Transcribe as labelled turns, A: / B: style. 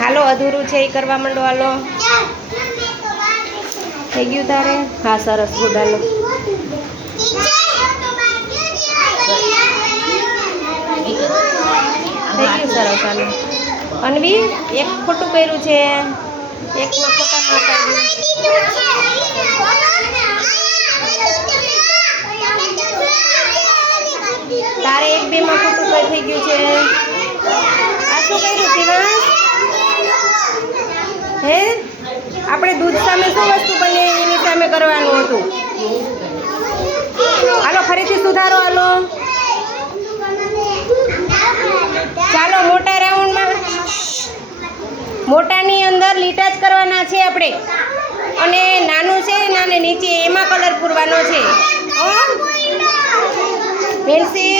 A: અધૂરું છે એ કરવા માંડો, હાલો. થઈ ગયું તારે? હા, સરસ, ગુડ, હાલો. થઈ ગયું, સરસ, હાલો. અનવી, એક ખોટું કર્યું છે. એકમાં ખોટામાં કાઢ્યું તારે એક બે માં ખોટું કઈ થઈ ગયું છે આ શું કર્યું શિવાંશ હે? આપણે દૂધ સામે શું વસ્તુ બને એની સામે કરવાનું હતું? હાલો, ફરીથી સુધારો, હાલો. ચાલો, મોટા રાઉન્ડમાં. મોટાની અંદર લીટા જ કરવાના છે આપણે. અને નાનું છે, નાને નીચે એમાં કલર પૂરવાનો છે? પેન્સિલ